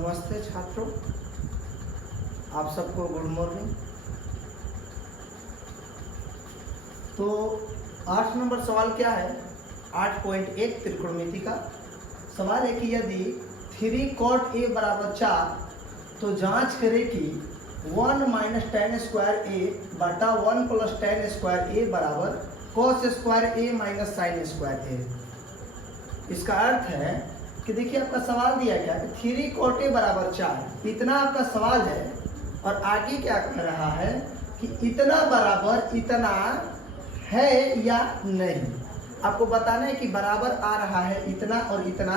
नमस्ते छात्रों, आप सबको गुड मॉर्निंग। तो 8 नंबर सवाल क्या है? 8.1 त्रिकोणमिति का सवाल है कि यदि 3 cot a बराबर 4 तो जांच करें कि 1 माइनस tan स्क्वायर a बटा 1 प्लस tan स्क्वायर a बराबर cos square a minus sine square a। इसका अर्थ है कि देखिए आपका सवाल दिया क्या है, 3 cot a बराबर 4, इतना आपका सवाल है। और आगे क्या कह रहा है कि इतना बराबर इतना है या नहीं। आपको बताना है कि बराबर आ रहा है इतना और इतना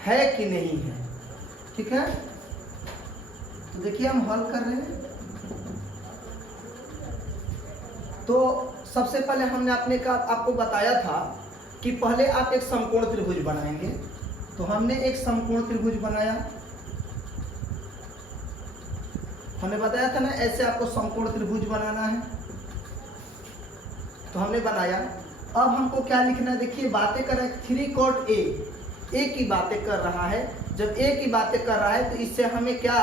है कि नहीं है। ठीक है, तो देखिए हम हल कर रहे हैं। तो सबसे पहले हमने आपको बताया था कि पहले आप एक समकोण त्रिभुज बनाएंगे। तो हमने एक समकोण त्रिभुज बनाया, हमने बताया था ना, ऐसे आपको समकोण त्रिभुज बनाना है। तो हमने बनाया। अब हमको क्या लिखना है? देखिए बातें कर रहा है 3 cot a की बातें कर रहा है। जब a की बातें कर रहा है तो इससे हमें क्या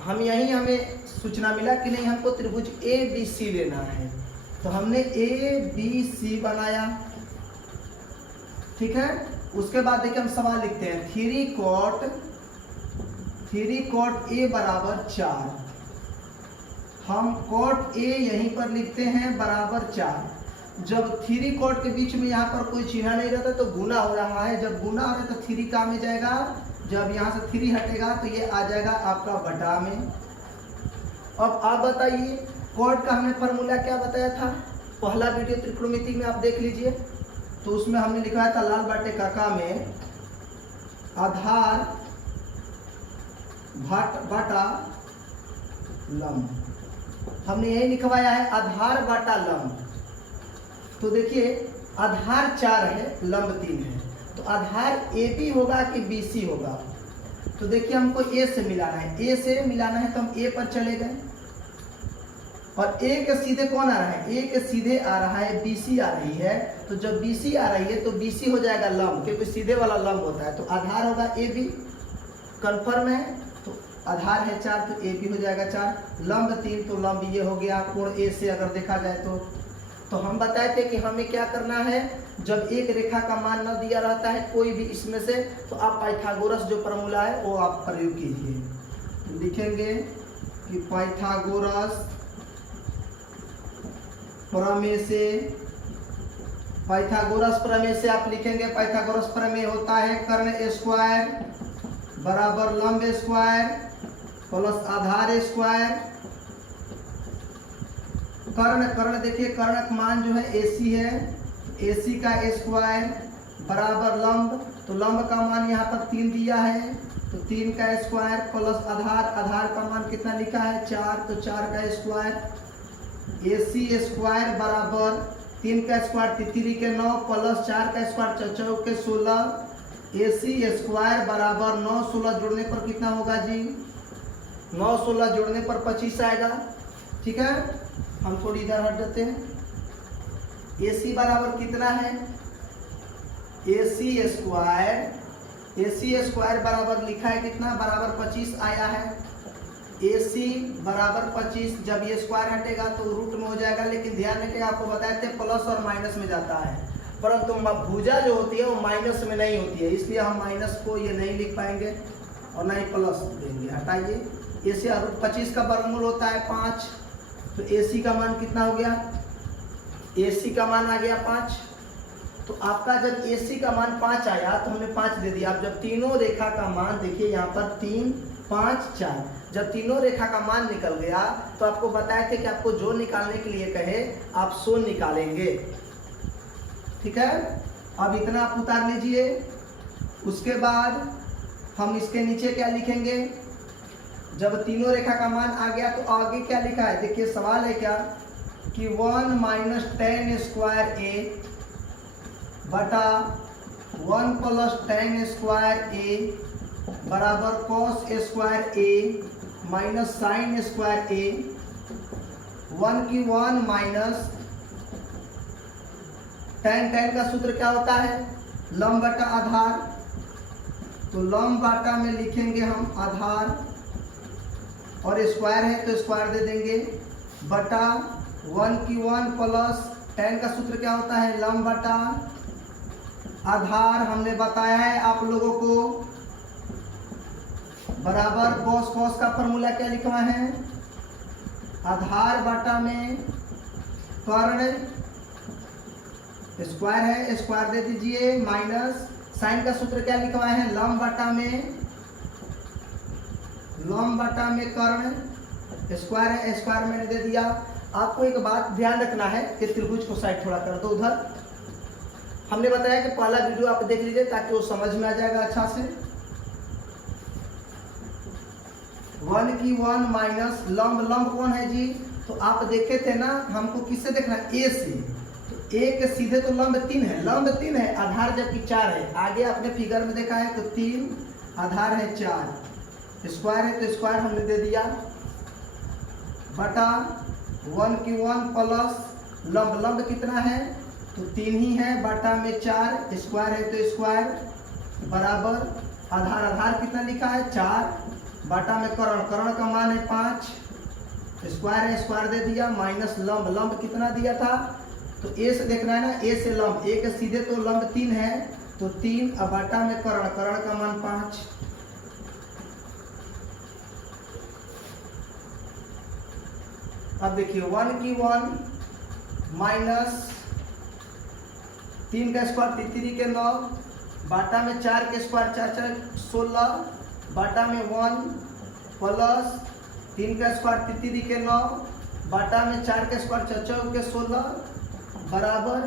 हमें सूचना मिला कि नहीं, हमको त्रिभुज ए बी सी लेना है। तो हमने ए बी सी बनाया। ठीक है, उसके बाद देखिए हम सवाल लिखते हैं 3 cot a बराबर 4। हम cot a यहीं पर लिखते हैं बराबर 4। जब 3 cot के बीच में यहाँ पर कोई चिन्ह नहीं रहता तो गुना हो रहा है। जब गुना हो रहा है तो 3 काम में जाएगा, जब यहाँ से 3 हटेगा तो ये आ जाएगा आपका बटा में। अब आप बताइए cot का हमने फॉर्मूला क्या बताया था? पहला वीडियो त्रिकोणमिति में आप देख लीजिए। तो उसमें हमने लिखवाया था लाल बाटे काका में आधार बटा लंब। हमने यही लिखवाया है आधार बटा लंब। तो देखिए आधार 4 है, लंब 3 है। तो आधार ए बी होगा कि बी सी होगा? तो देखिए हमको ए से मिलाना है। ए से मिलाना है तो हम ए पर चले गए। और ए के सीधे कौन आ रहा है? ए के सीधे आ रहा है बी सी आ रही है। तो जब बी सी आ रही है तो बी सी हो जाएगा लंब, क्योंकि सीधे वाला लंब होता है। तो आधार होगा ए बी, कन्फर्म है। तो आधार है 4 तो ए बी हो जाएगा 4, लंब 3 तो लंब ये हो गया कोण ए से अगर देखा जाए तो हम बताए थे कि हमें क्या करना है, जब एक रेखा का मान न दिया रहता है कोई भी इसमें से, तो आप पाइथागोरस जो फॉर्मूला है वो आप प्रयोग कीजिए। लिखेंगे कि पाइथागोरस प्रमेय से आप लिखेंगे। पाइथागोरस प्रमेय होता है कर्ण स्क्वायर बराबर लंब स्क्वायर प्लस आधार स्क्वायर। कर्ण देखिए, कर्ण का मान जो है AC है, AC का स्क्वायर बराबर लंब। तो लंब का मान यहाँ पर 3 दिया है, तो 3 का स्क्वायर प्लस आधार का मान कितना लिखा है 4, तो 4 का स्क्वायर। AC स्क्वायर बराबर 3 का स्क्वायर 3 के 9 प्लस 4 का स्क्वायर 4 के 16। AC स्क्वायर बराबर 9 16 जोड़ने पर कितना होगा जी? 9 16 जोड़ने पर 25 आएगा। ठीक है, हम थोड़ी इधर हट जाते हैं। AC बराबर कितना है? AC स्क्वायर बराबर लिखा है कितना? बराबर 25 आया है। AC बराबर 25, जब ये स्क्वायर हटेगा तो रूट में हो जाएगा। लेकिन ध्यान रखिएगा, आपको बताए थे प्लस और माइनस में जाता है, परंतु भुजा जो होती है वो माइनस में नहीं होती है, इसलिए हम माइनस को ये नहीं लिख पाएंगे और ना ही प्लस देंगे। हटाइए। AC रूट 25 का वर्गमूल होता है 5, तो AC का मान कितना हो गया? AC का मान आ गया 5। तो आपका जब AC का मान 5 आया तो हमने 5 दे दिया। आप जब तीनों रेखा का मान देखिए, यहाँ पर 3 5 4, जब तीनों रेखा का मान निकल गया तो आपको बताया थे कि आपको जो निकालने के लिए कहे आप सो निकालेंगे। ठीक है, अब इतना आप उतार लीजिए। उसके बाद हम इसके नीचे क्या लिखेंगे? जब तीनों रेखा का मान आ गया तो आगे क्या लिखा है? देखिए सवाल है क्या कि 1 माइनस tan स्क्वायर a बटा 1 प्लस tan स्क्वायर a बराबर cos square a minus sine square a। 1 की 1 माइनस tan का सूत्र क्या होता है? लंब बटा आधार। तो लंब बाटा में लिखेंगे हम आधार, और स्क्वायर है तो स्क्वायर दे देंगे, बटा 1 की 1 प्लस tan का सूत्र क्या होता है, लंब बटा आधार हमने बताया है आप लोगों को, बराबर cos, cos का फॉर्मूला क्या लिखना है, आधार बाटा में कर्ण, स्क्वायर है स्क्वायर दे दीजिए, माइनस साइन का सूत्र क्या लिखवा है, लंब बटा में कर्ण, स्क्वायर है स्क्वायर मैंने दे दिया। आपको एक बात ध्यान रखना है कि त्रिभुज को साइड थोड़ा कर दो उधर। हमने बताया कि पहला वीडियो आप देख लीजिए ताकि वो समझ में आ जाएगा अच्छा से। 1 की 1 माइनस लंब कौन है जी, तो आप देखे थे ना, हमको किससे देखना, ए से, तो ए के सीधे तो लंब 3 है, लंब 3 है, आधार जबकि 4 है, आगे आपने फिगर में देखा है तो 3 आधार है 4, स्क्वायर है तो स्क्वायर हमने दे दिया, बटा 1 की 1 प्लस लंब कितना है, तो 3 ही है, बटा में 4, स्क्वायर है तो स्क्वायर बराबर आधार कितना लिखा है 4, बाटा में कर्ण का मान है 5, स्क्वायर है स्क्वायर दे दिया, माइनस लंब कितना दिया था, तो ए से देखना है ना, ए से लंब, ए के सीधे तो लंब 3 है तो 3, अब बाटा में कर्ण का मान 5। अब देखिए 1 की 1 माइनस 3 का स्क्वायर 3 के 9, बाटा में 4 के स्क्वायर 4 16, बाटा में 1 प्लस 3 का स्क्वायर 3 के 9, बाटा में 4 का स्क्वायर 4 के 16 बराबर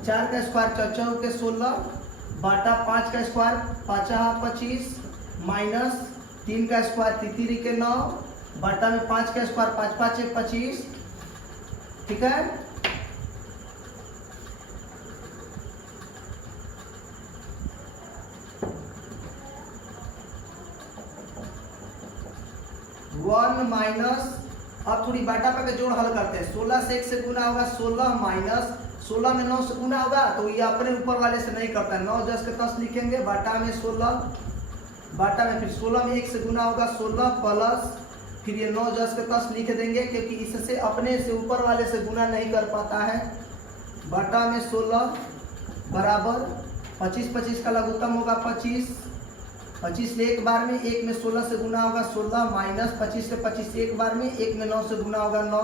4 का स्क्वायर 4 के 16, बाटा 5 का स्क्वायर 5 25 माइनस 3 का स्क्वायर 3 के 9, बाटा में 5 का स्क्वायर 5 5 25, ठीक है। वन माइनस, अब थोड़ी बाटा पा के जोड़ हल करते हैं, 16 से 1 से गुना होगा 16 माइनस 16 में 9 से गुना होगा, तो ये अपने ऊपर वाले से नहीं करता है, 9 10 के 10 लिखेंगे, बाटा में 16, बाटा में फिर 16 में 1 से गुना होगा 16 प्लस फिर ये 9 10 के 10 लिख देंगे क्योंकि इससे अपने से ऊपर वाले से गुना नहीं कर पाता है, बाटा में 16 बराबर 25 25 का लघुत्तम होगा 25 25 से एक बार में, 1 में 16 से गुना होगा 16 माइनस 25 से 25 एक बार में, 1 में 9 से गुना होगा 9,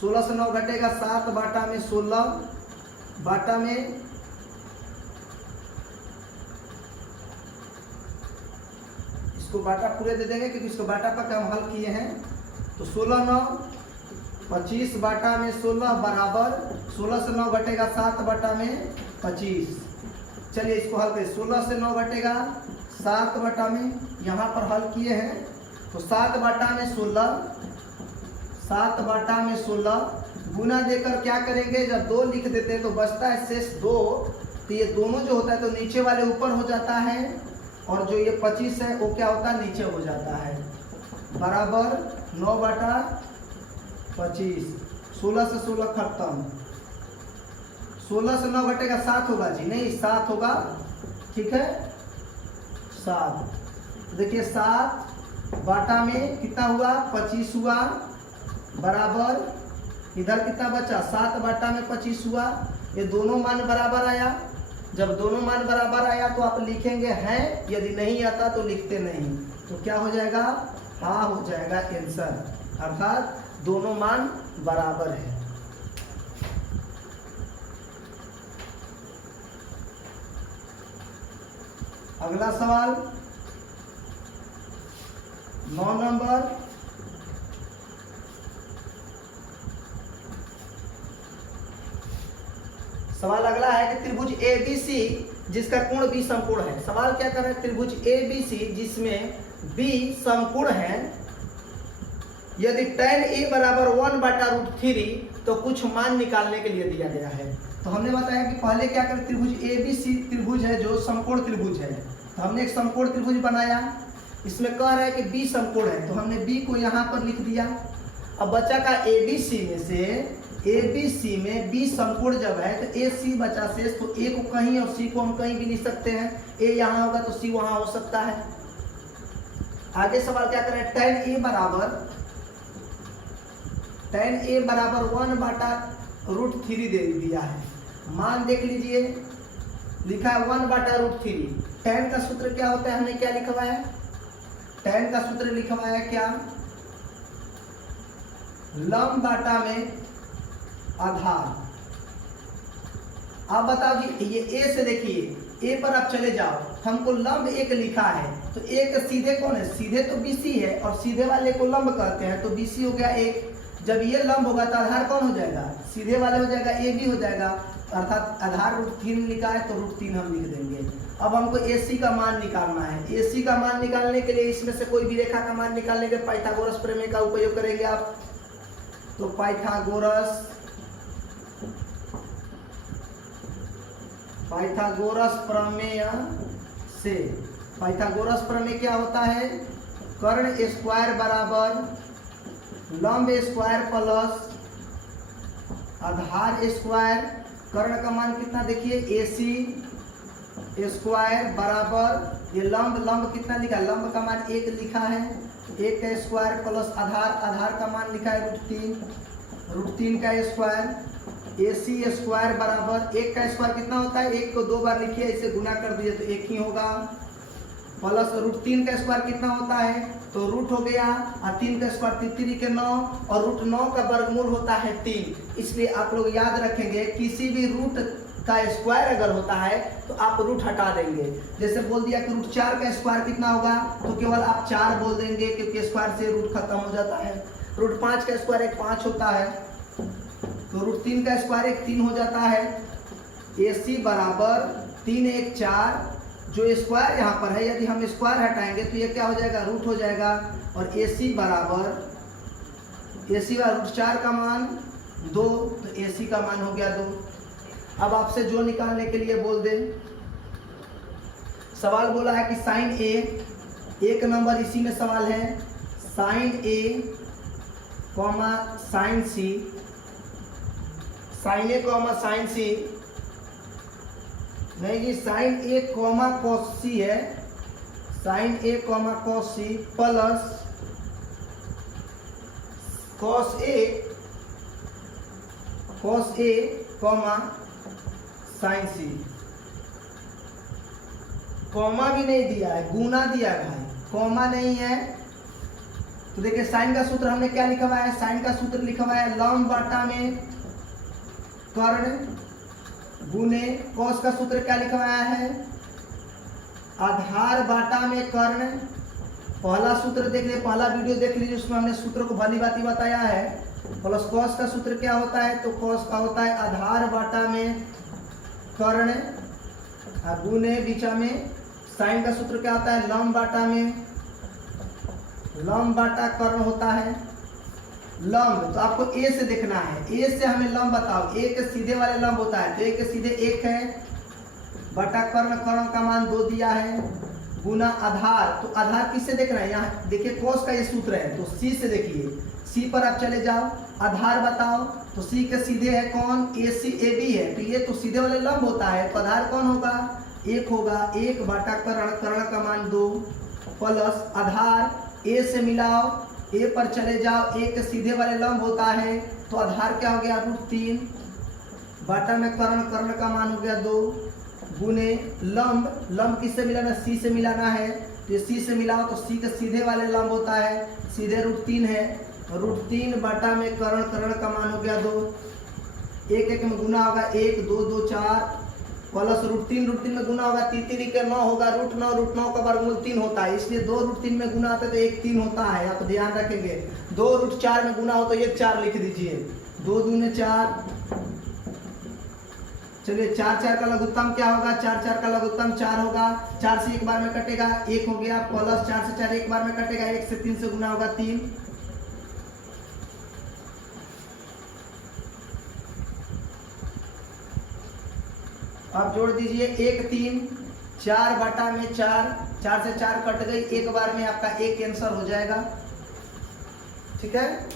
16 से 9 घटेगा 7, बाटा में 16, बाटा में इसको बाटा पूरे दे देंगे क्योंकि इसको बाटा पर हम हल किए हैं, तो 16 9 25 बाटा में 16 बराबर 16 से 9 घटेगा 7 बाटा में 25। चलिए इसको हल करें, 16 से 9 घटेगा 7 बटा में, यहाँ पर हल किए हैं तो 7 बटा में 16, 7 बटा में 16 गुना देकर क्या करेंगे, जब 2 लिख देते हैं तो बचता है शेष 2, तो ये दोनों जो होता है तो नीचे वाले ऊपर हो जाता है और जो ये 25 है वो क्या होता है नीचे हो जाता है, बराबर 9 बटा 25, 16 से 16 खत्म, 16 से 9 घटेगा 7 होगा जी, नहीं 7 होगा, ठीक है 7, देखिए 7 बाटा में कितना हुआ 25 हुआ, बराबर इधर कितना बचा 7 बाटा में 25 हुआ, ये दोनों मान बराबर आया, जब दोनों मान बराबर आया तो आप लिखेंगे हैं, यदि नहीं आता तो लिखते नहीं, तो क्या हो जाएगा, हाँ हो जाएगा आंसर, अर्थात दोनों मान बराबर है। अगला सवाल 9 नंबर, सवाल अगला है कि त्रिभुज ABC जिसका कोण B समकोण है। सवाल क्या कर रहे हैं, त्रिभुज ABC जिसमें B समकोण है, यदि tan A बराबर 1/√3 तो कुछ मान निकालने के लिए दिया गया है। तो हमने बताया कि पहले क्या करें, त्रिभुज ABC त्रिभुज है जो समकोण त्रिभुज है, तो हमने एक समकोण त्रिभुज बनाया, इसमें कह रहा है कि B समकोण है, तो हमने B को यहाँ पर लिख दिया। अब बच्चा का ABC में से ए बी सी में बी समकोण जब है तो ए सी बचा शेष, तो ए को कहीं और सी को हम कहीं भी लिख सकते हैं। ए यहाँ होगा तो सी वहां हो सकता है। आगे सवाल क्या करें, tan ए बराबर 1/√3 दे दिया है। मान देख लीजिए, लिखा है 1/√3। tan का सूत्र क्या होता है, हमने क्या लिखा हुआ है, tan का सूत्र लिखा हुआ है क्या, लंब बाटा में आधार। आप बताओ जी, ये ए से देखिए, ए पर आप चले जाओ, हमको लंब एक लिखा है, तो एक सीधे कौन है, सीधे तो BC है, और सीधे वाले को लंब कहते हैं, तो BC हो गया एक। जब ये लंब होगा तो आधार कौन हो जाएगा, सीधे वाले हो जाएगा, ए भी हो जाएगा, अर्थात आधार √3 लिखा है तो √3 हम लिख देंगे। अब हमको AC का मान निकालना है। AC का मान निकालने के लिए इसमें से कोई भी रेखा का मान निकालने के पाइथागोरस प्रमेय का उपयोग करेंगे आप। तो पाइथागोरस प्रमेय से, पाइथागोरस प्रमेय क्या होता है, कर्ण स्क्वायर बराबर लंब स्क्वायर प्लस आधार स्क्वायर। कर्ण का मान कितना देखिए, AC स्क्वायर बराबर ये लंब कितना लिखा है, लंब का मान 1 लिखा है, 1 का स्क्वायर प्लस आधार का मान लिखा है √3 का स्क्वायर। AC स्क्वायर बराबर 1 का स्क्वायर कितना होता है, 1 को 2 बार लिखिए, इसे गुना कर दिए तो 1 ही होगा, प्लस √3 का स्क्वायर कितना होता है, तो रूट हो गया, और 3 का स्क्वायर 3 के 9, और √9 का वर्गमूल होता है 3। इसलिए आप लोग याद रखेंगे, किसी भी रूट का स्क्वायर अगर होता है तो आप रूट हटा देंगे। जैसे बोल दिया कि √4 का स्क्वायर कितना होगा, तो केवल आप 4 बोल देंगे, क्योंकि स्क्वायर से रूट खत्म हो जाता है। √5 का स्क्वायर 5 होता है, तो √3 का स्क्वायर 3 हो जाता है। AC बराबर 3 1 4, जो स्क्वायर यहाँ पर है, यदि हम स्क्वायर हटाएंगे तो ये क्या हो जाएगा, रूट हो जाएगा। और AC बराबर √4 का मान 2, तो AC का मान हो गया 2। अब आपसे जो निकालने के लिए बोल दे, सवाल बोला है कि sin A, 1 नंबर इसी में सवाल है, sin A, sin C, sin A, sin C नहीं जी, sin A, cos C है, sin A, cos C plus cos A, sin C। Comma भी नहीं दिया है, गुना दिया है भाई, कॉमा नहीं है। तो देखिए साइन का सूत्र हमने क्या लिखा हुआ है, साइन का सूत्र लिखा हुआ है लंब बाटा में कर्ण गुने, कॉस का सूत्र क्या लिखा हुआ है, आधार बाटा में कर्ण। पहला सूत्र देख लीजिए, पहला वीडियो देख लीजिए, उसमें हमने सूत्र को भली भांति बताया है। प्लस कॉस का सूत्र क्या होता है, तो कॉस का होता है आधार बाटा में कर्ण गुने बीचा में। साइन का सूत्र क्या होता है, लंब बाटा में लंब बाटा कर्ण होता है। लंब तो आपको ए से देखना है, ए से हमें लंब बताओ, ए के सीधे वाले लंब होता है, तो ए के सीधे 1 है, बटा कर्ण, कर्ण का मान 2 दिया है, गुना आधार। तो आधार किससे देखना है, यहाँ देखिए कॉस का ये सूत्र है, तो सी से देखिए, सी पर आप चले जाओ, आधार बताओ, तो सी के सीधे है कौन, AC AB है, तो ये तो सीधे वाले लंब होता है, तो आधार कौन होगा, 1 होगा, 1 बटा कर्ण, कर्ण का मान 2 प्लस आधार, ए से मिलाओ, ए पर चले जाओ, ए के सीधे वाले लंब होता है, तो आधार क्या हो गया, √3 बाटा में कर्ण, कर्ण का मान हो गया 2 गुने लंब, लंब किससे मिलाना, सी से मिलाना है, तो सी से मिलाओ, तो सी के सीधे वाले लंब होता है, सीधे √3 है, √3 बाटा में कर्ण, कर्ण का मान हो गया 2, 1 1 में गुना होगा 1 2 2 4 प्लस √3 में गुना होगा 3 के 9 होगा, √9 का वर्गमूल 3 होता है, इसलिए 2 √3 में गुना होता है तो 1 3 होता है, आप ध्यान रखेंगे। 2 √4 में गुना हो तो 1 4 लिख दीजिए, 2 दूने 4, चलिए 4 4 का लघुत्तम क्या होगा, 4 4 का लघुत्तम 4 होगा, 4 से एक बार में कटेगा 1 हो गया, प्लस 4 से 4 एक बार में कटेगा, 1 से 3 से गुना होगा 3, अब जोड़ दीजिए 1 3 4 बटा में 4, 4 से 4 कट गई, एक बार में आपका 1 कैंसर हो जाएगा, ठीक है।